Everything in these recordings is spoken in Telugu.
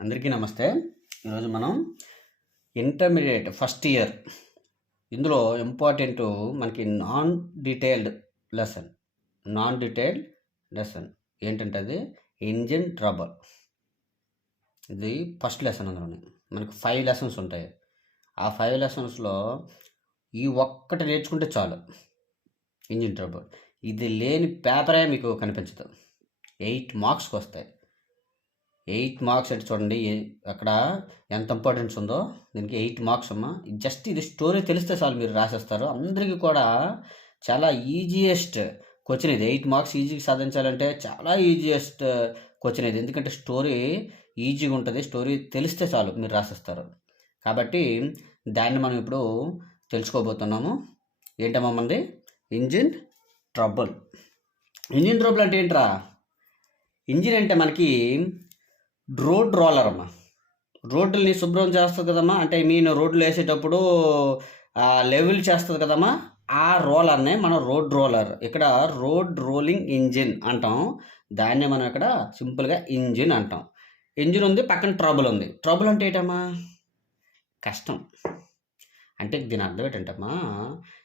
అందరికీ నమస్తే. ఈరోజు మనం ఇంటర్మీడియట్ ఫస్ట్ ఇయర్. ఇందులో ఇంపార్టెంట్ మనకి non detailed lesson non detailed lesson ఏంటంటే అది ఇంజిన్ ట్రబుల్ ఇది ఫస్ట్ లెసన్ అందులోనే. మనకి ఫైవ్ లెసన్స్ ఉంటాయి. ఆ ఫైవ్ లెసన్స్లో ఈ ఒక్కటి నేర్చుకుంటే చాలు. ఇంజిన్ ట్రబుల్ ఇది లేని పేపరే మీకు కనిపించదు. ఎయిట్ మార్క్స్కి వస్తాయి. ఎయిట్ మార్క్స్ అంటే చూడండి అక్కడ ఎంత ఇంపార్టెన్స్ ఉందో. దీనికి ఎయిట్ మార్క్స్ అమ్మా. జస్ట్ ఇది స్టోరీ తెలిస్తే చాలు మీరు రాసేస్తారు. అందరికీ కూడా చాలా ఈజియెస్ట్ క్వశ్చన్ ఇది. ఎయిట్ మార్క్స్ ఈజీగా సాధించాలంటే చాలా ఈజియెస్ట్ క్వశ్చన్ ఇది. ఎందుకంటే స్టోరీ ఈజీగా ఉంటుంది. స్టోరీ తెలిస్తే చాలు మీరు రాసేస్తారు. కాబట్టి దాన్ని మనం ఇప్పుడు తెలుసుకోబోతున్నాము. ఏంటమ్మా మనది? Engine trouble. ఇంజిన్ ట్రబుల్ అంటే ఏంట్రా? ఇంజిన్ అంటే మనకి రోడ్ రోలర్ అమ్మా. రోడ్లని శుభ్రం చేస్తుంది కదమ్మా. అంటే మీన్ రోడ్లు వేసేటప్పుడు లెవెల్ చేస్తుంది కదమ్మా. ఆ రోలర్నే మనం రోడ్ రోలర్ ఇక్కడ రోడ్ రోలింగ్ ఇంజిన్ అంటాం. దాన్నే మనం ఇక్కడ సింపుల్గా ఇంజిన్ అంటాం. ఇంజిన్ ఉంది పక్కన ట్రబుల్ ఉంది. ట్రబుల్ అంటే ఏంటమ్మా? కష్టం. అంటే దీని అర్థం ఏంటంటమ్మా?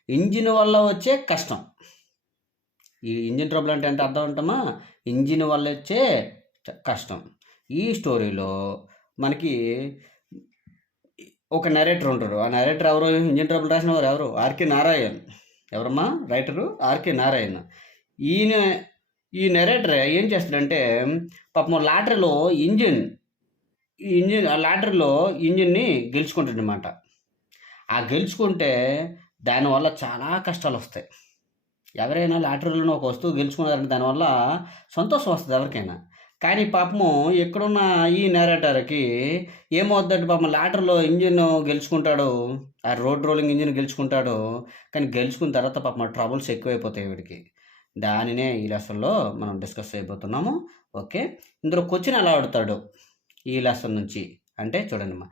ఇంజిన్ వల్ల వచ్చే కష్టం. ఈ ఇంజిన్ ట్రబుల్ అంటే అంటే అర్థం అంటమ్మా ఇంజిన్ వల్ల వచ్చే కష్టం. ఈ స్టోరీలో మనకి ఒక నరేటర్ ఉంటాడు. ఆ నరేటర్ ఎవరు? ఇంజన్ ట్రబుల్ రాసిన వారు ఎవరు? ఆర్కే నారాయణ్. ఎవరమ్మా? రైటరు ఆర్కే నారాయణ్. ఈయన ఈ నెరేటర్ ఏం చేస్తాడంటే పాపం లాటరీలో ఇంజిన్ ఈ ఇంజిన్ ఆ లాటరీలో ఇంజిన్ని గెలుచుకుంటాడనమాట ఆ గెలుచుకుంటే దానివల్ల చాలా కష్టాలు వస్తాయి. ఎవరైనా లాటరీలో ఒక వస్తువు గెలుచుకున్నారంటే దానివల్ల సంతోషం వస్తుంది ఎవరికైనా. కానీ పాపము ఎక్కడున్న ఈ నేరేటర్కి ఏమవుద్దంటే పాపం లాటర్లో ఇంజిన్ గెలుచుకుంటాడు ఆ రోడ్ రోలింగ్ ఇంజిన్ గెలుచుకుంటాడు కానీ గెలుచుకున్న తర్వాత పాపం ట్రబుల్స్ ఎక్కువైపోతాయి వీడికి. దానినే ఈ లెసన్లో మనం డిస్కస్ చేయబోతున్నాము. ఓకే? ఇందులో క్వశ్చన్ ఎలా అడుగుతాడు ఈ లెసన్ నుంచి? అంటే చూడండి అమ్మా.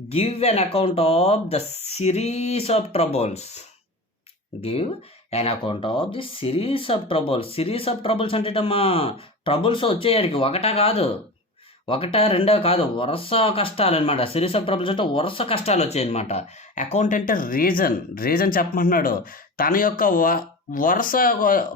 Give an account of the series of troubles. Give and account of the series of troubles series of troubles అంటే ఏంటమ్మా? ట్రబుల్స్ వచ్చేయాడికి ఒకటా కాదు. ఒకటా రెండో కాదు. వరుస కష్టాలు అనమాట సిరీస్ ఆఫ్ ట్రబుల్స్ అంటే వరుస కష్టాలు వచ్చాయి అనమాట అకౌంట్ అంటే రీజన్ రీజన్ చెప్పమంటున్నాడు. తన యొక్క వ- వరుస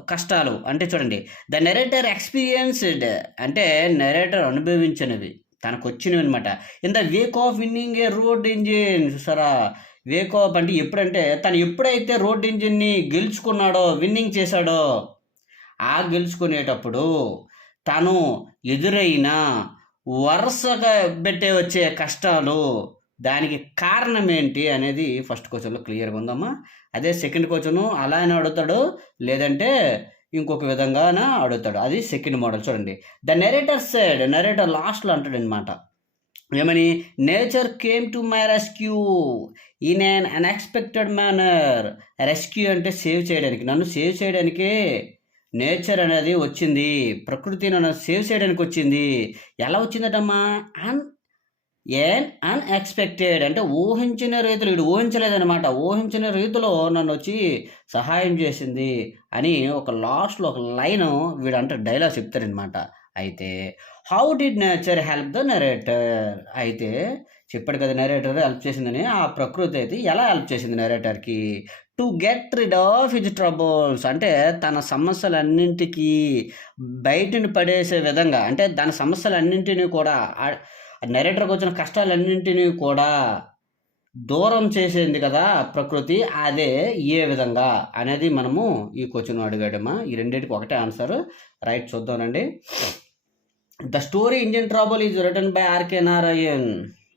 కష్టాలు అంటే చూడండి. ద నెరేటర్ ఎక్స్పీరియన్స్డ్ అంటే నెరేటర్ అనుభవించినవి. తనకు వచ్చినవి అనమాట in the week of winning a road engine చూసారా? వేకోప్ అంటే ఎప్పుడంటే తను ఎప్పుడైతే రోడ్ ఇంజిన్ని గెలుచుకున్నాడో విన్నింగ్ చేశాడో ఆ గెలుచుకునేటప్పుడు తను ఎదురైన వరుసగా పెట్టే వచ్చే కష్టాలు దానికి కారణం ఏంటి అనేది ఫస్ట్ క్వశ్చన్లో క్లియర్గా ఉందమ్మా. అదే సెకండ్ క్వశ్చన్ అలా అని అడుగుతాడు లేదంటే ఇంకొక విధంగా అడుగుతాడు. అది సెకండ్ మోడల్ చూడండి. ద నెరేటర్ సైడ్ నెరేటర్ లాస్ట్లో అంటాడు అనమాట ఏమని? Nature came to my rescue in an unexpected manner rescue అంటే సేవ్ చేయడానికి. నన్ను సేవ్ చేయడానికే నేచర్ అనేది వచ్చింది. ప్రకృతి నన్ను సేవ్ చేయడానికి వచ్చింది. ఎలా వచ్చిందటమ్మా? అన్ ఏన్ అన్ఎక్స్పెక్టెడ్ అంటే ఊహించిన రీతిలో వీడు ఊహించలేదన్నమాట. ఊహించిన రీతిలో నన్ను వచ్చి సహాయం చేసింది అని ఒక లాస్ట్లో ఒక లైన్ వీడంటే డైలాగ్ చెప్తారనమాట అయితే how did nature help the narrator అయితే చెప్పాడు కదా నెరేటర్ హెల్ప్ చేసిందని ఆ ప్రకృతి అయితే ఎలా హెల్ప్ చేసింది నెరేటర్కి to get rid of his troubles అంటే తన సమస్యలన్నింటికీ బయటని పడేసే విధంగా అంటే దాని సమస్యలన్నింటినీ కూడా నెరేటర్కి వచ్చిన కష్టాలన్నింటినీ కూడా దూరం చేసేది కదా ప్రకృతి అదే ఏ విధంగా అనేది మనము ఈ క్వశ్చన్ అడిగాడమ్మా. ఈ రెండింటికి ఒకటే ఆన్సర్. రైట్ చూద్దామండి. The story Indian trouble is return by R K Narayan.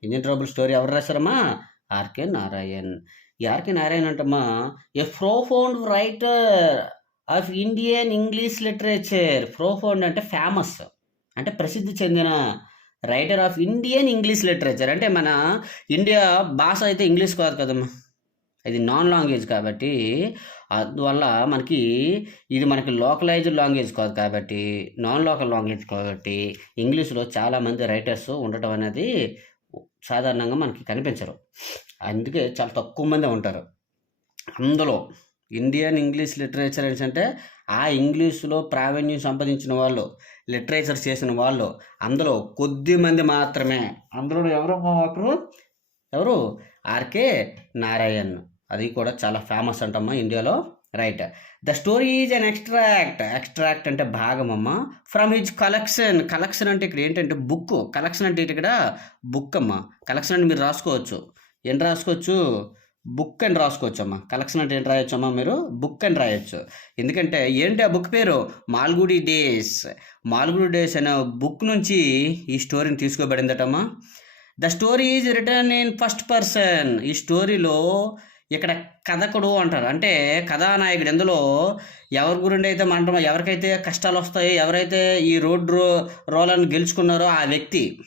Indian trouble story ఎవరు రాశారమ్మా? ఆర్కే నారాయణ్. ఈ RK Narayan అంటమ్మా a profound writer of Indian English literature. Profound అంటే ఫేమస్ అంటే ప్రసిద్ధి చెందిన writer of Indian English literature అంటే మన ఇండియా భాష అయితే ఇంగ్లీష్ కాదు కదమ్మా. ఇది నాన్ లాంగ్వేజ్ కాబట్టి అందువల్ల మనకి ఇది మనకి లోకలైజ్డ్ లాంగ్వేజ్ కాదు కాబట్టి నాన్ లోకల్ లాంగ్వేజ్ కాబట్టి ఇంగ్లీష్లో చాలామంది రైటర్స్ ఉండటం అనేది సాధారణంగా మనకి కనిపించరు. అందుకే చాలా తక్కువ మంది ఉంటారు. అందులో ఇండియన్ ఇంగ్లీష్ లిటరేచర్ అంటే ఆ ఇంగ్లీష్లో ప్రావీణ్యం సంపాదించిన వాళ్ళు లిటరేచర్ చేసిన వాళ్ళు అందులో కొద్ది మంది మాత్రమే. అందులో ఎవరు ఒకరు ఎవరు? ఆర్కే నారాయణ్. అది కూడా చాలా ఫేమస్ అంటమ్మా ఇండియాలో. Right the story is an extract extract అంటే భాగం అమ్మ. ఫ్రమ్ హిజ్ కలెక్షన్ కలెక్షన్ అంటే ఇక్కడ ఏంటంటే బుక్ కలెక్షన్ అంటే ఇక్కడ బుక్ అమ్మ. కలెక్షన్ అంటే మీరు రాసుకోవచ్చు. ఏం రాసుకోవచ్చు? బుక్ అని రాసుకోవచ్చమ్మా. కలెక్షన్ అంటే ఏంటి రాయొచ్చమ్మా మీరు? బుక్ అని రాయొచ్చు. ఎందుకంటే ఏంటి ఆ బుక్ పేరు? మాల్గుడి డేస్. మాల్గుడి డేస్ అనే బుక్ నుంచి ఈ స్టోరీని తీసుకోబడిందటమ్మా. The story is return in first person. ఈ స్టోరీలో ఇక్కడ కథకుడు అంటారు. అంటే కథానాయకుడు ఇందులో ఎవరి గురించి అయితే మనం ఎవరికైతే కష్టాలు వస్తాయో ఎవరైతే ఈ రోడ్ రో రోలను గెలుచుకున్నారో ఆ వ్యక్తి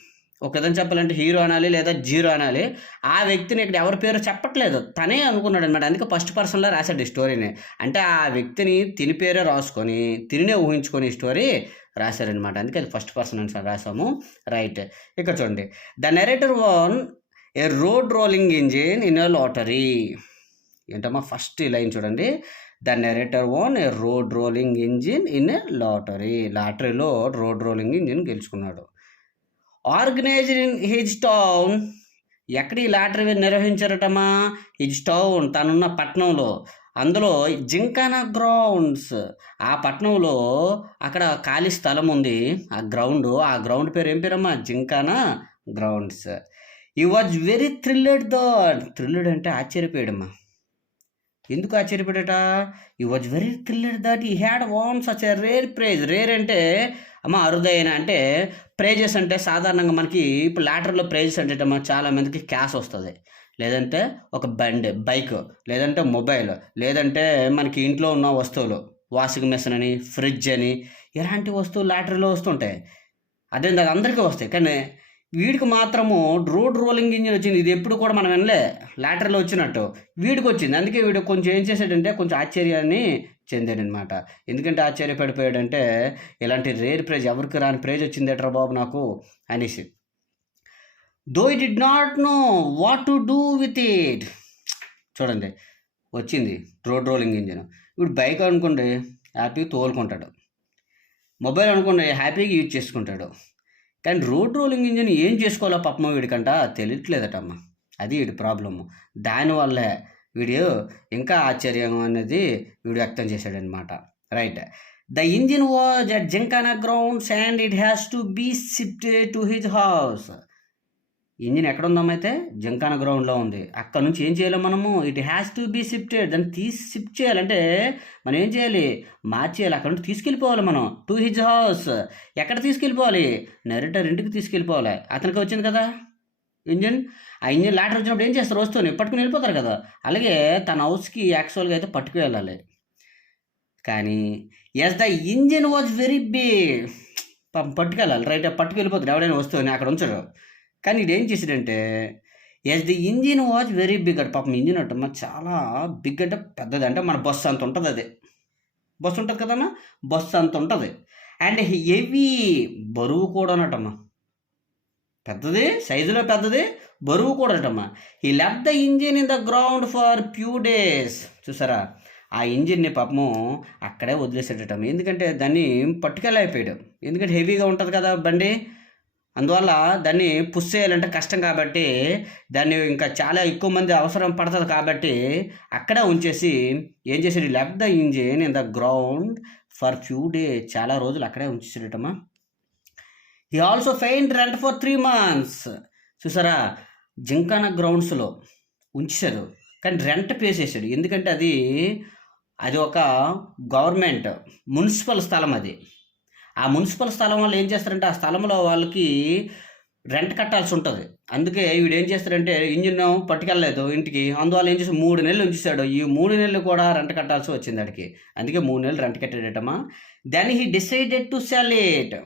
ఒక చెప్పాలంటే హీరో అనాలి లేదా జీరో అనాలి. ఆ వ్యక్తిని ఇక్కడ ఎవరి పేరు చెప్పట్లేదు. తనే అనుకున్నాడు అనమాట అందుకే ఫస్ట్ పర్సన్లో రాశాడు ఈ స్టోరీని. అంటే ఆ వ్యక్తిని తిని పేరే రాసుకొని తినినే ఊహించుకొని ఈ స్టోరీ రాశారనమాట అందుకే అది ఫస్ట్ పర్సన్ అని రాసాము రైట్. ఇక్కడ చూడండి. The narrator won a road rolling engine in a lottery. ఏంటమ్మా? ఫస్ట్ లైన్ చూడండి. The narrator own a road rolling engine in a lottery. లాటరీలో road rolling engine గెలుచుకున్నాడు. Organised in his town. ఎక్కడ ఈ లాటరీ నిర్వహించారటమా హిజ్ టౌన్ తనున్న పట్టణంలో అందులో జింకానా గ్రౌండ్స్. ఆ పట్టణంలో అక్కడ ఖాళీ స్థలం ఉంది. ఆ గ్రౌండ్ ఆ గ్రౌండ్ పేరు ఏం పేరమ్మా? Gymkhana Grounds. He was very thrilled the. Thrilled అంటే ఆశ్చర్యపోయాడమ్మా. ఎందుకు ఆశ్చర్యపడట he was very thrilled that he had won such rare prize rare అంటే అమ్మ అరుదైన అంటే ప్రైజెస్ అంటే సాధారణంగా మనకి ఇప్పుడు లాటర్లో ప్రైజెస్ అంటే అమ్మా చాలా మందికి క్యాష్ వస్తుంది. లేదంటే ఒక బండి బైక్ లేదంటే మొబైల్ లేదంటే మనకి ఇంట్లో ఉన్న వస్తువులు వాషింగ్ మెషిన్ అని ఫ్రిడ్జ్ అని ఇలాంటి వస్తువులు లాటరీలో వస్తుంటాయి. అదే అది అందరికీ వస్తాయి. కానీ వీడికి మాత్రము రోడ్ రోలింగ్ ఇంజిన్ వచ్చింది ఇది ఎప్పుడు కూడా మనం వినలే. లాటరీలో వచ్చినట్టు వీడికి వచ్చింది. అందుకే వీడు కొంచెం ఏం చేసాడంటే కొంచెం ఆశ్చర్యాన్ని చెందాడనమాట. ఎందుకంటే ఆశ్చర్యపడిపోయాడంటే ఇలాంటి రేర్ ప్రైజ్ ఎవరికి రాని ప్రైజ్ వచ్చిందేట్రా బాబు నాకు? అనేసి. Though it did not know what to do with it చూడండి వచ్చింది రోడ్ రోలింగ్ ఇంజిన్. ఇప్పుడు బైక్ అనుకోండి హ్యాపీగా తోలుకుంటాడు. మొబైల్ అనుకోండి హ్యాపీగా యూజ్ చేసుకుంటాడు. కానీ రోడ్ రోలింగ్ ఇంజిన్ ఏం చేసుకోవాలో పాపమ్మ వీడికంట తెలియట్లేదటమ్మ. అది వీడి ప్రాబ్లము. దానివల్లే వీడు ఇంకా ఆశ్చర్యం అనేది వీడు వ్యక్తం చేశాడనమాట right. The engine was at Gymkhana Grounds and it has to be shifted to his house engine ఎక్కడ ఉందమ్మా అయితే గ్రౌండ్లో ఉంది. అక్కడ నుంచి ఏం చేయాలి మనము? It has to be shifted దాన్ని తీసి షిఫ్ట్ చేయాలంటే మనం ఏం చేయాలి? మార్చేయాలి. అక్కడ నుంచి తీసుకెళ్ళిపోవాలి మనం. టు హిజ్ హౌస్ ఎక్కడ తీసుకెళ్ళిపోవాలి? నెరేటర్ ఇంటికి తీసుకెళ్ళిపోవాలి. అతనికి వచ్చింది కదా? ఇంజిన్ ఆ ఇంజిన్ లాటర్ వచ్చినప్పుడు ఏం చేస్తారు వస్తువుని? పట్టుకుని వెళ్ళిపోతారు కదా. అలాగే తన హౌస్కి యాక్చువల్గా అయితే పట్టుకు వెళ్ళాలి. కానీ as the engine was very big పట్టుకెళ్ళాలి. Right పట్టుకు వెళ్ళిపోతారు ఎవడైనా వస్తువుని అక్కడ ఉంచడు. కానీ ఇది ఏం చేసాడంటే as the engine was very big అంటే. పాపం ఇంజిన్ అంటమ్మా చాలా బిగ్ అంటే పెద్దది. అంటే మన బస్సు అంత ఉంటుంది అది. బస్సు ఉంటుంది కదమ్మా? బస్సు అంత ఉంటుంది. అండ్ హెవీ బరువు కూడా అన్నట్టమ్మా పెద్దది సైజులో పెద్దది బరువు కూడాటమ్మా he left the engine in the ground for few days. చూసారా? ఆ ఇంజిన్ని పాపము అక్కడే వదిలేసేటటం ఎందుకంటే దాన్ని పట్టుకెళ్ళైపోయాడు ఎందుకంటే హెవీగా ఉంటుంది కదా బండి. అందువల్ల దాన్ని పుష్ చేయాలంటే కష్టం కాబట్టి దాన్ని ఇంకా చాలా ఎక్కువ మంది అవసరం పడుతుంది కాబట్టి అక్కడే ఉంచేసి ఏం చేసాడు left the engine in the ground for few day. చాలా రోజులు అక్కడే ఉంచేసాడటమ్మా he also paid rent for three months చూసారా? జింకాన గ్రౌండ్స్లో ఉంచారు కానీ రెంట్ పే చేశాడు. ఎందుకంటే అది అది ఒక గవర్నమెంట్ మున్సిపల్ స్థలం అది. ఆ మున్సిపల్ స్థలం వాళ్ళు ఏం చేస్తారంటే ఆ స్థలంలో వాళ్ళకి రెంట్ కట్టాల్సి ఉంటుంది. అందుకే వీడు ఏం చేస్తాడంటే ఇంజిన్ పట్టుకెళ్ళలేదు ఇంటికి. అందువల్ల ఏం చేసి మూడు నెలలు ఉంచేశాడు. ఈ మూడు నెలలు కూడా రెంట్ కట్టాల్సి వచ్చింది అడికి అందుకే మూడు నెలలు rent కట్టాడటమా then he decided to sell it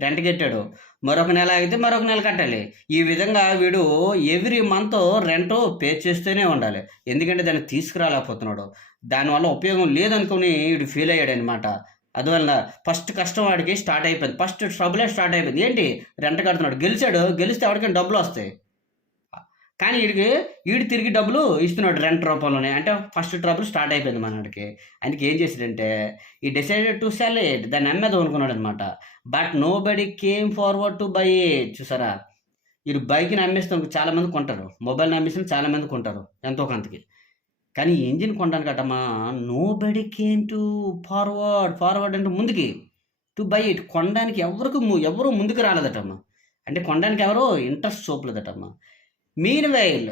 rent కట్టాడు. మరొక నెల అయితే మరొక నెల కట్టాలి. ఈ విధంగా వీడు ఎవ్రీ మంత్ రెంట్ పే చేస్తూనే ఉండాలి. ఎందుకంటే దాన్ని తీసుకురాలేకపోతున్నాడు. దానివల్ల ఉపయోగం లేదనుకుని వీడు ఫీల్ అయ్యాడు అనమాట అందువల్ల ఫస్ట్ కష్టం వాడికి స్టార్ట్ అయిపోయింది. ఫస్ట్ ట్రబులే స్టార్ట్ అయిపోయింది. ఏంటి? రెంట్ కడుతున్నాడు. గెలిచాడు. గెలిస్తే ఎవరికైనా డబ్బులు వస్తాయి. కానీ వీడికి వీడు తిరిగి డబ్బులు ఇస్తున్నాడు రెంట్ రూపంలోనే. అంటే ఫస్ట్ ట్రబుల్ స్టార్ట్ అయిపోయింది మనడికి ఆయనకి ఏం చేసాడంటే ఈ డిసైడెడ్ టు సెల్ ఇట్ దాన్ని అమ్మేదాం అనుకున్నాడు అనమాట but nobody came forward to buy చూసారా? వీడు బైక్ని అమ్మేస్తే చాలా మంది కొంటారు. మొబైల్ని అమ్మేస్తే చాలా మంది కొంటారు ఎంతో కొంతకి. కానీ ఇంజిన్ కొనడానికి అటమ్మా nobody came to forward forward అంటే ముందుకి టు బై ఇట్. కొనడానికి ఎవరికి ము- ఎవరు ముందుకు రాలేదటమ్మా. అంటే కొనడానికి ఎవరో ఇంట్రెస్ట్ చూపలేదటమ్మా. మీన్వేల్.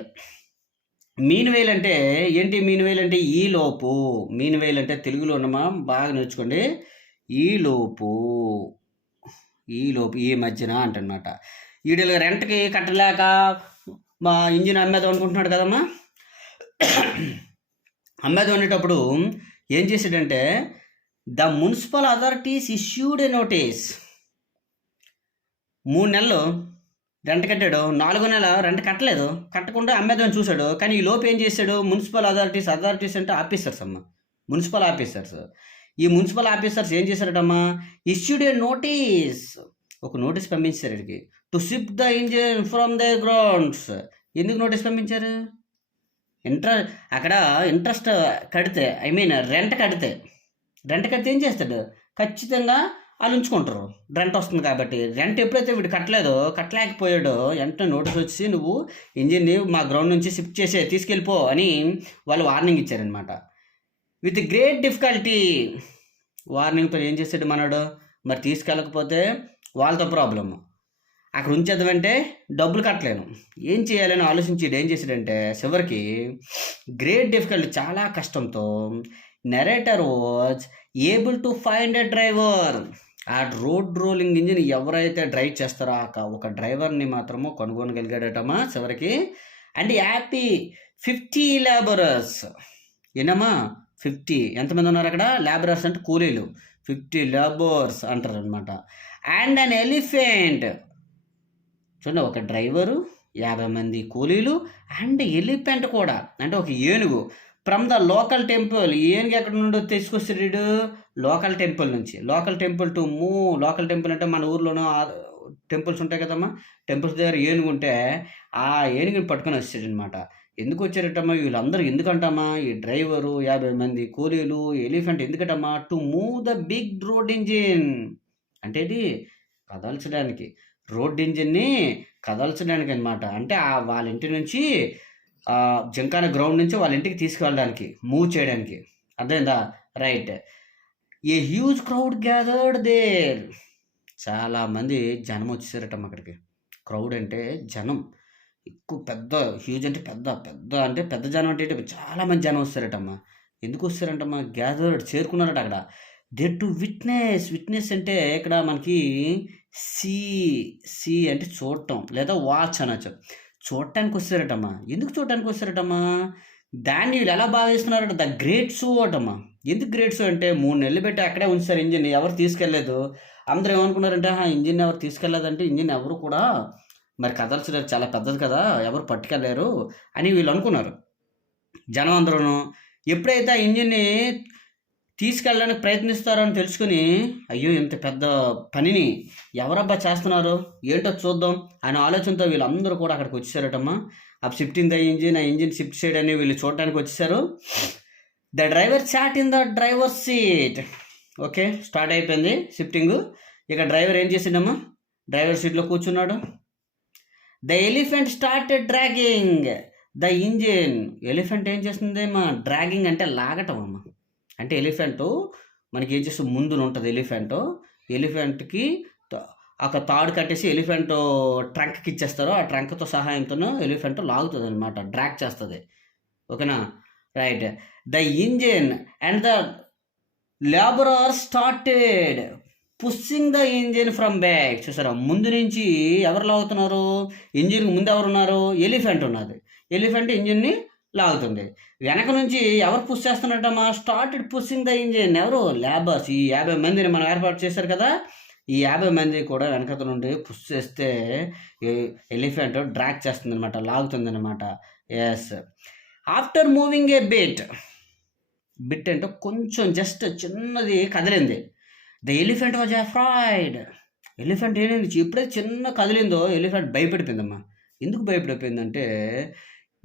మీన్వేల్ అంటే ఏంటి మీన్వేల్ అంటే ఈ లోపు. మీన్ అంటే తెలుగులో ఉన్నమా? బాగా నేర్చుకోండి. ఈ లోపు. ఈ లోపు ఈ మధ్యన అంటనమాట వీడియో రెంట్కి కట్టలేక మా ఇంజిన్ అమ్మేదాం అనుకుంటున్నాడు కదమ్మా? అమ్మేదాం అనేటప్పుడు ఏం చేశాడంటే the municipal authorities issued a notice. మూడు నెలలు రెంట్ కట్టాడు. నాలుగో నెల రెంట్ కట్టలేదు. కట్టకుండా అమ్మేద్దామని చూశాడు. కానీ ఈ లోపు ఏం చేశాడు? మున్సిపల్ అథారిటీస్ అథారిటీస్ అంటే ఆఫీసర్స్ అమ్మ. Municipal officers. ఈ మున్సిపల్ ఆఫీసర్స్ ఏం చేశారటమ్మా? Issued a notice. ఒక నోటీస్ పంపించారు ఇక్కడికి to ship the engine from the grounds ఎందుకు నోటీస్ పంపించారు? ఇంట్ర అక్కడ ఇంట్రెస్ట్ కడితే ఐ మీన్ రెంట్ కడితే రెంట్ కడితే ఏం చేస్తాడు? ఖచ్చితంగా వాళ్ళు ఉంచుకుంటారు రెంట్ వస్తుంది కాబట్టి. రెంట్ ఎప్పుడైతే వీడు కట్టలేదో కట్టలేకపోయాడో వెంటనే నోటీస్ వచ్చి నువ్వు ఇంజిన్ని మా గ్రౌండ్ నుంచి షిఫ్ట్ చేసే తీసుకెళ్ళిపో అని వాళ్ళు వార్నింగ్ ఇచ్చారనమాట విత్ గ్రేట్ డిఫికల్టీ. వార్నింగ్తో ఏం చేశాడు మనడు? మరి తీసుకెళ్ళకపోతే వాళ్ళతో ప్రాబ్లమ్. అక్కడ ఉంచేద్దామంటే డబ్బులు కట్టలేను. ఏం చేయాలని ఆలోచించి ఏం చేశాడంటే చివరికి గ్రేట్ డిఫికల్టీ చాలా కష్టంతో narrator was able to find a driver ఆ రోడ్ రోలింగ్ ఇంజిన్ ఎవరైతే డ్రైవ్ చేస్తారో ఆ ఒక డ్రైవర్ని మాత్రము కనుగొనగలిగాడటమా చివరికి? And happy fifty labourers. ఏనమ్మా? Fifty. ఎంతమంది ఉన్నారు అక్కడ? లేబరర్స్ అంటే కూలీలు. ఫిఫ్టీ లేబర్స్ అంటారు అనమాట అండ్ అన్ ఎలిఫెంట్. చూడండి ఒక డ్రైవరు యాభై మంది కూలీలు అండ్ ఎలిఫెంట్ కూడా. అంటే ఒక ఏనుగు. ఫ్రమ్ ద లోకల్ టెంపుల్ ఏనుగు ఎక్కడ నుండో తీసుకొస్తాడు లోకల్ టెంపుల్ నుంచి. లోకల్ టెంపుల్ టు మూ. లోకల్ టెంపుల్ అంటే మన ఊర్లోనూ టెంపుల్స్ ఉంటాయి కదమ్మా? టెంపుల్స్ దగ్గర ఏనుగు ఉంటే ఆ ఏనుగుని పట్టుకొని వచ్చాడనమాట ఎందుకు వచ్చారటమ్మా వీళ్ళందరూ ఎందుకంటామా ఈ డ్రైవరు యాభై మంది కూలీలు elephant ఎందుకంటమ్మా? To move the big road engine. అంటే ఇది కదల్చడానికి. రోడ్ ఇంజిన్ని కదల్చడానికి అనమాట అంటే ఆ వాళ్ళ ఇంటి నుంచి జంకాన గ్రౌండ్ నుంచి వాళ్ళ ఇంటికి తీసుకువెళ్ళడానికి మూవ్ చేయడానికి. అర్థమైందా? Right a huge crowd gathered there చాలా మంది జనం వచ్చేసారటమ్మ అక్కడికి. క్రౌడ్ అంటే జనం. ఎక్కువ పెద్ద హ్యూజ్ అంటే పెద్ద పెద్ద అంటే పెద్ద జనం అంటే చాలామంది జనం వస్తారటమ్మా. ఎందుకు వస్తారంటమ్మా? గ్యాదర్డ్ చేరుకున్నారట అక్కడ. దే టు విట్నెస్ విట్నెస్ అంటే ఇక్కడ మనకి సి సి అంటే చూడటం లేదా వాచ్ అనొచ్చు. చూడటానికి వస్తారటమ్మా ఎందుకు చూడటానికి వస్తారటమ్మా దాన్ని వీళ్ళు ఎలా భావిస్తున్నారంట ద గ్రేట్ షో అటమ్మా. ఎందుకు గ్రేట్ షో అంటే మూడు నెలలు పెట్టి అక్కడే ఉంచారు ఇంజిన్ ఎవరు తీసుకెళ్ళలేదు. అందరూ ఏమనుకున్నారంటే? ఆ ఇంజిన్ ఎవరు తీసుకెళ్ళేదంటే ఇంజిన్ ఎవరు కూడా మరి కదల్చలేరు చాలా పెద్దది కదా ఎవరు పట్టుకెళ్ళారు అని వీళ్ళు అనుకున్నారు. జనం అందరూను. ఎప్పుడైతే ఆ ఇంజిన్ని తీసుకెళ్ళడానికి ప్రయత్నిస్తారని తెలుసుకుని అయ్యో ఇంత పెద్ద పనిని ఎవరబ్బా చేస్తున్నారు? ఏంటో చూద్దాం అనే ఆలోచనతో వీళ్ళందరూ కూడా అక్కడికి వచ్చేసారటమ్మా. ఆ షిఫ్టింగ్ ద ఇంజిన్ ఆ ఇంజిన్ షిఫ్ట్ చేయడని వీళ్ళు చూడటానికి వచ్చేసారు. The driver sat in the driver seat. Okay start అయిపోయింది షిఫ్టింగ్. ఇక డ్రైవర్ ఏం చేసిండమ్మా? డ్రైవర్ సీట్లో కూర్చున్నాడు. The elephant start dragging the engine. Elephant ఏం చేస్తుంది మా డ్రాగింగ్ అంటే లాగటం అమ్మా అంటే ఎలిఫెంట్ మనకి ఏం చేస్తుంది? ముందున ఉంటుంది ఎలిఫెంట్. ఎలిఫెంట్కి ఒక తాడు కట్టేసి ఎలిఫెంట్ ట్రంక్కి ఇచ్చేస్తారు. ఆ ట్రంక్తో సహాయంతో ఎలిఫెంట్ లాగుతుంది అనమాట డ్రాక్ చేస్తుంది. ఓకేనా? Right. The engine and the labourer started pushing the engine from back చూసారా? ముందు నుంచి ఎవరు లాగుతున్నారు? ఇంజిన్ ముందు ఎవరు ఉన్నారు ఎలిఫెంట్ ఉన్నది. ఎలిఫెంట్ ఇంజిన్ని లాగుతుంది వెనక నుంచి ఎవరు పుష్ చేస్తున్నట్టమ్మా? స్టార్టెడ్ పుషింగ్ ద ఇంజిన్ ఎవరు? ల్యాబర్స్ ఈ యాభై మందిని మనం ఏర్పాటు చేశారు కదా? ఈ యాభై మంది కూడా వెనకత నుండి పుష్ చేస్తే ఎలిఫెంట్ డ్రాక్ చేస్తుంది అనమాట లాగుతుంది అనమాట as after moving a bit bit అంటే కొంచెం జస్ట్ చిన్నది కదిలింది. The elephant was afraid elephant ఏమైంది? ఎప్పుడైతే చిన్న కదిలిందో ఎలిఫెంట్ భయపడిపోయిందమ్మా ఎందుకు భయపడిపోయిందంటే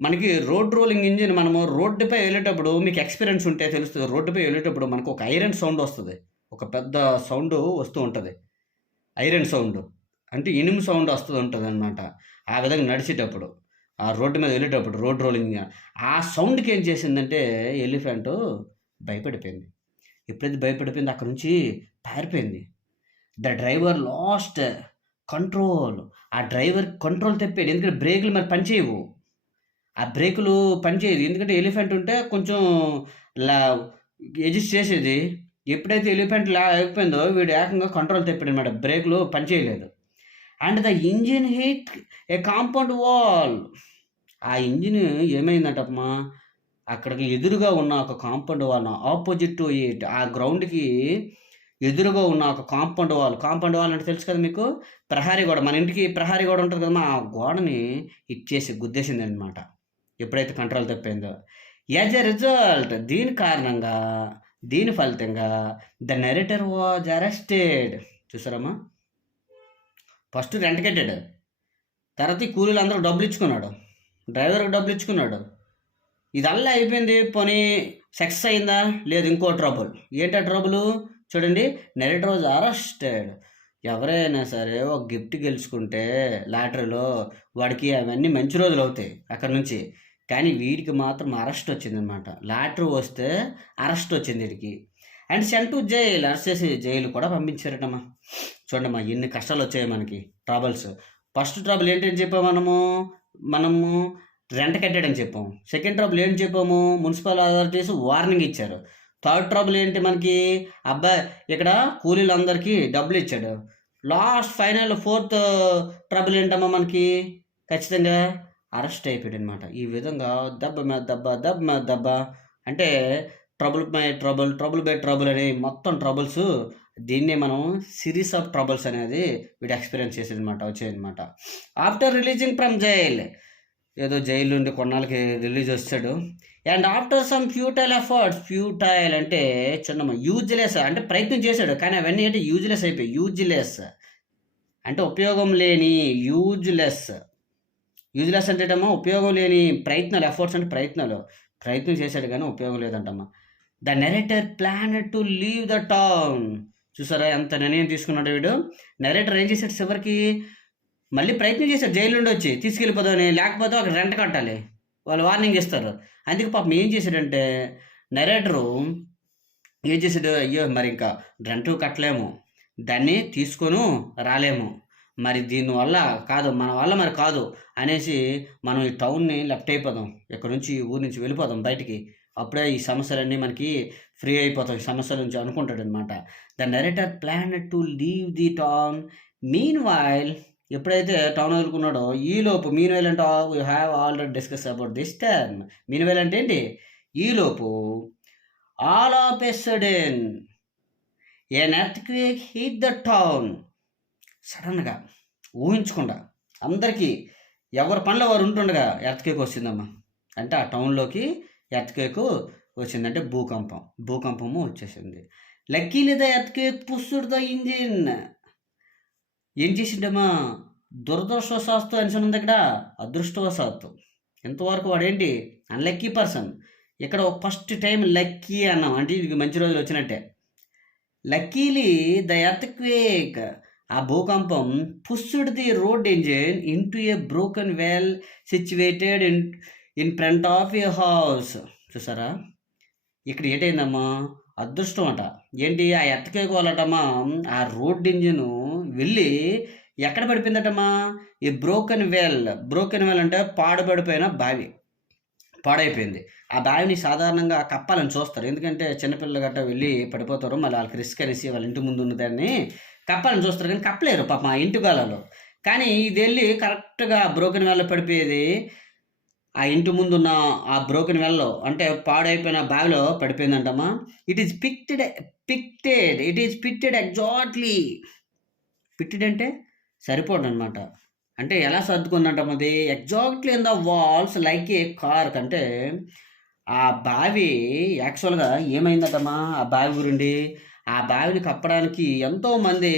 మనకి రోడ్ రోలింగ్ ఇంజిన్ మనము రోడ్డుపై వెళ్ళేటప్పుడు మీకు ఎక్స్పీరియన్స్ ఉంటే తెలుస్తుంది. రోడ్డుపై వెళ్ళేటప్పుడు మనకు ఒక ఐరన్ సౌండ్ వస్తుంది. ఒక పెద్ద సౌండ్ వస్తూ ఉంటుంది. Iron sound. అంటే ఇనుము సౌండ్ వస్తూ ఉంటుంది అనమాట ఆ విధంగా నడిచేటప్పుడు ఆ రోడ్డు మీద వెళ్ళేటప్పుడు రోడ్ రోలింగ్ ఆ సౌండ్కి ఏం చేసిందంటే ఎలిఫెంట్ భయపడిపోయింది. ఎప్పుడైతే భయపడిపోయింది అక్కడ నుంచి పారిపోయింది. The driver lost control. ఆ డ్రైవర్ కంట్రోల్ తెప్పాడు. ఎందుకంటే బ్రేకులు మరి పనిచేయవు. ఆ బ్రేకులు పనిచేయదు ఎందుకంటే ఎలిఫెంట్ ఉంటే కొంచెం లా అడ్జస్ట్ చేసేది. ఎప్పుడైతే ఎలిఫెంట్ లా అయిపోయిందో వీడు ఏకంగా కంట్రోల్ తెప్పాడనమాట బ్రేకులు పనిచేయలేదు and the engine hit a compound wall. ఆ ఇంజిన్ ఏమైందంటమ్మా? అక్కడికి ఎదురుగా ఉన్న ఒక compound wall opposite to it ఆ గ్రౌండ్కి ఎదురుగా ఉన్న ఒక కాంపౌండ్ వాల్. కాంపౌండ్ వాల్ అంటే తెలుసు కదా మీకు? ప్రహారీ గోడ. మన ఇంటికి ప్రహారీ గోడ ఉంటుంది కదా ఆ గోడని ఇచ్చేసి గుద్దేసింది అనమాట ఎప్పుడైతే కంట్రోల్ తప్పిందో. యాజ్ ఎ రిజల్ట్ దీని కారణంగా దీని ఫలితంగా ద నెరేటర్ వాజ్ అరెస్టెడ్ చూసారమ్మా? ఫస్ట్ రెంట్ కట్టాడు తర్వాత ఈ కూలీలు అందరూ డబ్బులు ఇచ్చుకున్నాడు. డ్రైవర్కి డబ్బులు ఇచ్చుకున్నాడు. ఇదల్లా అయిపోయింది. పోనీ సక్సెస్ అయిందా? లేదు ఇంకో ట్రబుల్ ఏంటా ట్రబుల్ చూడండి. నెరేటర్ వాజ్ అరెస్టెడ్ ఎవరైనా సరే ఒక గిఫ్ట్ గెలుచుకుంటే లాటరీలో వాడికి అవన్నీ మంచి రోజులు అవుతాయి అక్కడ నుంచి. కానీ వీడికి మాత్రం అరెస్ట్ వచ్చిందనమాట లాటరీ వస్తే అరెస్ట్ వచ్చింది వీడికి. అండ్ సెంట్ జైలు అరెస్ట్ చేసి జైలు కూడా పంపించారటమ్మా. చూడమ్మా ఎన్ని కష్టాలు వచ్చాయి మనకి ట్రబుల్స్. ఫస్ట్ ట్రబుల్ ఏంటని చెప్పాము మనము? మనము రెంట్ కట్టాడని చెప్పాము సెకండ్ ట్రబుల్ ఏంటి చెప్పాము? మున్సిపల్ అథారిటీస్ వార్నింగ్ ఇచ్చారు. థర్డ్ ట్రబుల్ ఏంటి మనకి? అబ్బాయి ఇక్కడ కూలీలందరికీ డబ్బులు ఇచ్చాడు. లాస్ట్ ఫైనల్ ఫోర్త్ ట్రబుల్ ఏంటమ్మా మనకి? ఖచ్చితంగా అరెస్ట్ అయిపోయాడు అనమాట ఈ విధంగా దెబ్బ మీద దెబ్బ దెబ్బ మీద దెబ్బ అంటే trouble by trouble trouble by trouble అనే మొత్తం ట్రబుల్స్ దీన్నే మనం సిరీస్ ఆఫ్ ట్రబుల్స్ అనేది వీడు ఎక్స్పీరియన్స్ చేసేదనమాట అనమాట ఆఫ్టర్ రిలీజింగ్ ఫ్రమ్ జైల్ ఏదో జైలు నుండి కొన్నాళ్ళకి రిలీజ్ వచ్చాడు and after some futile efforts futile అంటే చిన్న యూజ్లెస్ అంటే ప్రయత్నం చేశాడు కానీ అవన్నీ అంటే యూజ్లెస్ అయిపోయి యూజ్లెస్ అంటే ఉపయోగం లేని యూజ్లెస్. యూజ్లెస్ అంటే ఉపయోగం లేని ప్రయత్నాలు ఎఫర్ట్స్ అంటే ప్రయత్నాలు. ప్రయత్నం చేశాడు కానీ ఉపయోగం లేదంటమ్మా. The narrator plan to leave the town చూసారా ఎంత నిర్ణయం తీసుకున్నాడు వీడు? నెరేటర్ ఏం చేశాడు చివరికి? మళ్ళీ ప్రయత్నం చేశాడు జైలు నుండి వచ్చి తీసుకెళ్ళిపోదామని లేకపోతే అక్కడ రెంట్ కట్టాలి. వాళ్ళు వార్నింగ్ ఇస్తారు. అందుకే పాపం ఏం చేశాడంటే నెరేటరు ఏం చేశాడు? అయ్యో మరి ఇంకా రెంట్ కట్టలేము. దాన్ని తీసుకొని రాలేము. మరి దీనివల్ల కాదు మన వల్ల మరి కాదు అనేసి మనం ఈ టౌన్ని లెఫ్ట్ అయిపోదాం. ఇక్కడ నుంచి? ఈ ఊరి నుంచి వెళ్ళిపోదాం బయటికి. అప్పుడే ఈ సమస్యలన్నీ మనకి ఫ్రీ అయిపోతాం ఈ సమస్యల నుంచి అనుకుంటాడు అనమాట the narrator plan to leave the town meanwhile ఎప్పుడైతే టౌన్ వదులుకున్నాడో ఈలోపు మీన్ వైల్ అంటే we have already discuss about this term meanwhile అంటే ఏంటి? ఈలోపు all of a sudden an earthquake hit the town సడన్గా ఊహించకుండా అందరికీ ఎవరి పనిలో వారు ఉంటుండగా ఎర్త్ కేక్ వచ్చిందమ్మా. అంటే ఆ టౌన్లోకి ఎర్త్ కేక్ వచ్చిందంటే భూకంపం. భూకంపము వచ్చేసింది. Lucky the earthquake pushed the engine? ఏం చేసిండమ్మా దురదృష్టవశాత్తు అని ఉంది ఇక్కడ. అదృష్టవశాత్తు. ఇంతవరకు వాడేంటి? Unlucky person. ఇక్కడ ఫస్ట్ టైం లక్కీ అన్నాం. అంటే ఇది మంచి రోజులు వచ్చినట్టే. లక్కీలీ ద ఎర్త్ క్వేక్ ఆ భూకంపం pushed the road engine in to a broken well situated in in front of a house చూసారా? ఇక్కడ ఏటైందమ్మా? అదృష్టం అంట. ఏంటి? ఆ ఎత్తకేకోవాలటమ్మా ఆ రోడ్ ఇంజిన్ వెళ్ళి ఎక్కడ పడిపోయిందటమ్మా? ఈ బ్రోకెన్ వెల్ బ్రోకెన్ వెల్ అంటే పాడుపడిపోయిన బావి. పాడైపోయింది. ఆ బావిని సాధారణంగా కప్పాలని చూస్తారు. ఎందుకంటే చిన్నపిల్లలు గట్ట వెళ్ళి పడిపోతారు. మళ్ళీ వాళ్ళకి రిస్క్ అనేసి వాళ్ళ ఇంటి ముందు ఉన్న దాన్ని కప్పాలని చూస్తారు కానీ కప్పలేరు పాప ఆ ఇంటి గాలలో. కానీ ఇది వెళ్ళి కరెక్ట్గా బ్రోకెన్ వెల్ పడిపోయేది ఆ ఇంటి ముందున్న ఆ బ్రోకెన్ వెల్లో అంటే పాడైపోయిన బావిలో పడిపోయిందంటమ్మా. It is fitted fitted it is fitted exactly fitted అంటే సరిపోడు అనమాట అంటే ఎలా సర్దుకుందంటాం అది? Exactly in the walls like a cork అంటే ఆ బావి యాక్చువల్గా ఏమైందటమ్మా? ఆ బావి గురించి ఆ బావిని కప్పడానికి ఎంతోమంది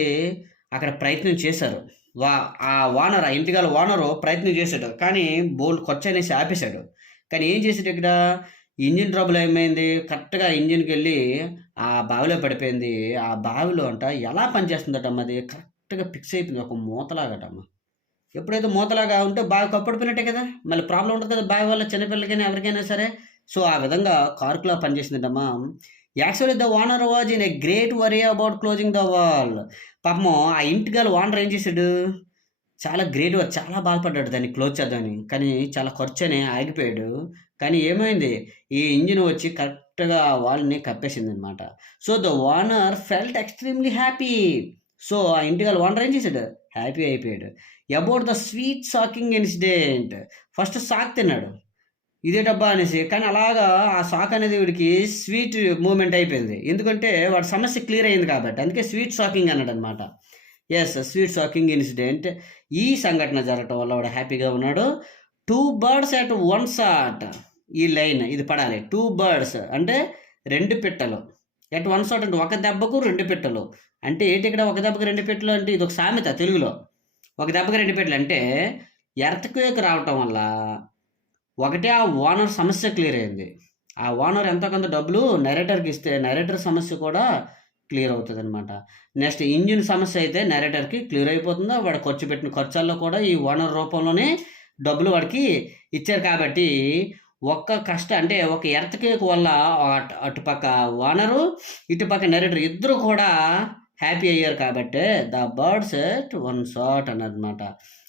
అక్కడ ప్రయత్నం చేశారు. వా ఆ ఓనర్ ఆ ఇంటిగల ఓనరు ప్రయత్నం చేశాడు. కానీ బోల్డ్ ఖర్చు అనేసి ఆపేశాడు. కానీ ఏం చేసాడు ఇక్కడ? ఇంజిన్ ట్రబుల్ ఏమైంది కరెక్ట్గా ఇంజిన్కి వెళ్ళి ఆ బావిలో పడిపోయింది. ఆ బావిలో అంట ఎలా పనిచేస్తుందటమ్మ అది? కరెక్ట్గా ఫిక్స్ అయిపోయింది. ఒక మూతలాగటమ్మ. ఎప్పుడైతే మూతలాగా ఉంటే బావి కప్పడిపోయినట్టే కదా? మళ్ళీ ప్రాబ్లం ఉంటుంది కదా బావి వల్ల చిన్నపిల్లలకైనా ఎవరికైనా సరే. సో ఆ విధంగా కార్కులా పనిచేసిందటమ్మా. Actually the owner was in a great worry about closing the wall పాపము ఆ ఇంటి గల ఓనర్ ఏం చేశాడు? చాలా గ్రేట్ వర్క్ చాలా బాధపడ్డాడు దాన్ని క్లోజ్ చేద్దామని. కానీ చాలా ఖర్చు ఆగిపోయాడు. కానీ ఏమైంది? ఈ ఇంజిన్ వచ్చి కరెక్ట్గా వాళ్ళని కప్పేసింది అనమాట so the owner felt extremely happy so ఆ ఇంటి గల ఓనర్ ఏం చేశాడు? హ్యాపీ అయిపోయాడు. About the sweet shocking incident first shock తిన్నాడు. ఇదే డబ్బా అనేసి. కానీ అలాగా ఆ షాక్ అనేది వీడికి స్వీట్ మూమెంట్ అయిపోయింది. ఎందుకంటే వాడి సమస్య క్లియర్ అయింది కాబట్టి. అందుకే స్వీట్ షాకింగ్ అన్నాడు అనమాట ఎస్ స్వీట్ షాకింగ్ ఇన్సిడెంట్ ఈ సంఘటన జరగటం వల్ల వాడు హ్యాపీగా ఉన్నాడు. Two birds at one shot ఈ లైన్ ఇది పడాలి. టూ బర్డ్స్ అంటే రెండు పిట్టలు. ఎట్ వన్ షాట్ అంటే ఒక దెబ్బకు రెండు పిట్టలు. అంటే ఏంటి ఇక్కడ ఒక దెబ్బకు రెండు పిట్టలు అంటే ఇది ఒక సామెత తెలుగులో. ఒక దెబ్బకి రెండు పిట్టలు అంటే ఎర్త్ క్వేక్ రావటం వల్ల ఒకటే ఆ ఓనర్ సమస్య క్లియర్ అయింది. ఆ ఓనర్ ఎంతో కొంత డబ్బులు నెరేటర్కి ఇస్తే నెరేటర్ సమస్య కూడా క్లియర్ అవుతుంది అనమాట నెక్స్ట్ ఇంజిన్ సమస్య అయితే నెరేటర్కి క్లియర్ అయిపోతుందో? వాడు ఖర్చు పెట్టిన ఖర్చుల్లో కూడా ఈ ఓనర్ రూపంలోనే డబ్బులు వాడికి ఇచ్చారు కాబట్టి ఒక్క కష్ట అంటే ఒక ఎర్త్ కేక్ వల్ల అటు అటుపక్క ఓనరు ఇటుపక్క నెరేటర్ ఇద్దరు కూడా హ్యాపీ అయ్యారు కాబట్టి the birds at one shot అన్నమాట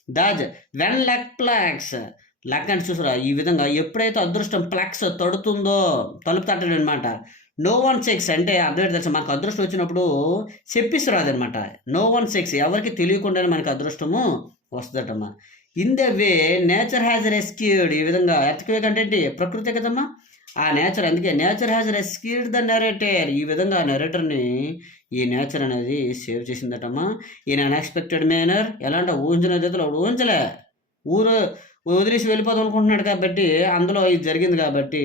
దాజ్ వెన్ లెక్ ప్లాక్స్. లెక్క అని చూసారా. ఈ విధంగా ఎప్పుడైతే అదృష్టం ప్లక్స్ తడుతుందో తలుపు తట్టడం అనమాట నో వన్ సెక్స్ అంటే అర్థమైతే తెలుసు? మనకు అదృష్టం వచ్చినప్పుడు చెప్పిస్తురాదనమాట నో వన్ సెక్స్ ఎవరికి తెలియకుండానే మనకి అదృష్టము వస్తుందటమ్మా. In the way nature has rescued ఈ విధంగా ఎర్త్క్వేక్ అంటే ఏంటి? ప్రకృతి కదమ్మా. ఆ నేచర్ అందుకే nature has rescued the narrator ఈ విధంగా నెరేటర్ని ఈ నేచర్ అనేది సేవ్ చేసిందటమ్మా. ఈయన అన్ఎక్స్పెక్టెడ్ మేనర్ ఎలా అంటే ఊహించిన అప్పుడు ఊహించలే. ఊరు వదిలేసి వెళ్ళిపోదాం అనుకుంటున్నాడు కాబట్టి అందులో ఇది జరిగింది కాబట్టి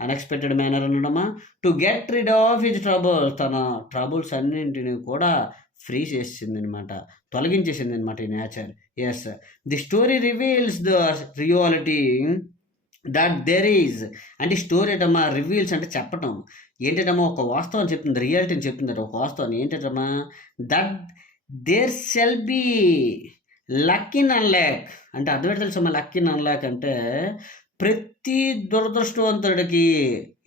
unexpected manner అనడమా? To get rid of his trouble తన ట్రబుల్స్ అన్నింటిని కూడా ఫ్రీ చేసింది అనమాట తొలగించేసింది అనమాట ఈ nature as the story reveals the reality that there is అంటే స్టోరీ ఏంటమ్మా రివీల్స్ అంటే చెప్పటం. ఏంటంటమ్మా ఒక వాస్తవం చెప్తుంది రియాలిటీని చెప్తుంది. ఒక వాస్తవం ఏంటంటమ్మా? That there shall be luck in unlock అంటే అర్థం తెలుసమ్మా లక్ ఇన్ అన్లాక్ అంటే ప్రతి దురదృష్టవంతుడికి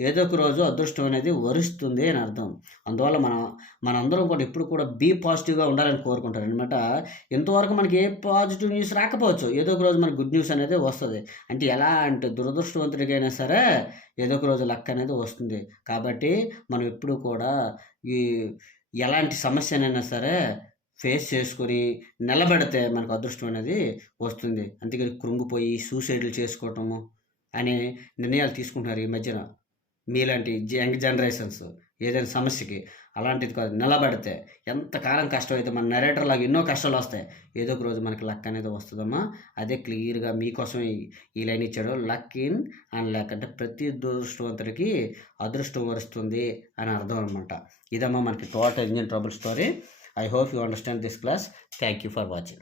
ఏదో ఒక రోజు అదృష్టం అనేది వరుస్తుంది అని అర్థం. అందువల్ల మనం మనందరం కూడా ఎప్పుడు కూడా బీ పాజిటివ్గా ఉండాలని కోరుకుంటారు. అనమాట ఇంతవరకు మనకి ఏ పాజిటివ్ న్యూస్ రాకపోవచ్చు. ఏదో ఒక రోజు మనకి గుడ్ న్యూస్ అనేది వస్తుంది. అంటే ఎలా అంటే దురదృష్టవంతుడికైనా సరే ఏదో ఒక రోజు లక్ అనేది వస్తుంది. కాబట్టి మనం ఎప్పుడు కూడా ఈ ఎలాంటి సమస్యనైనా సరే ఫేస్ చేసుకొని నిలబడితే మనకు అదృష్టం అనేది వస్తుంది. అందుకని కృంగిపోయి సూసైడ్లు చేసుకోవటము అనే నిర్ణయాలు తీసుకుంటున్నారు ఈ మధ్యన మీలాంటి యంగ్ జనరేషన్స్ ఏదైనా సమస్యకి. అలాంటిది కాదు నిలబడితే ఎంతకాలం కష్టం అయితే మన నెరేటర్ లాగా ఎన్నో కష్టాలు వస్తాయి. ఏదో ఒక రోజు మనకి లక్ అనేది వస్తుందమ్మా. అదే క్లియర్గా మీకోసం ఈ- ఈ లైన్ ఇచ్చాడు. లక్ ఇన్ అండ్ లక్ అంటే ప్రతి దురదృష్టవంతుడికి అదృష్టం వరుస్తుంది అని అర్థం అనమాట ఇదమ్మా మనకి total engine trouble story. I hope you understand this class. Thank you for watching.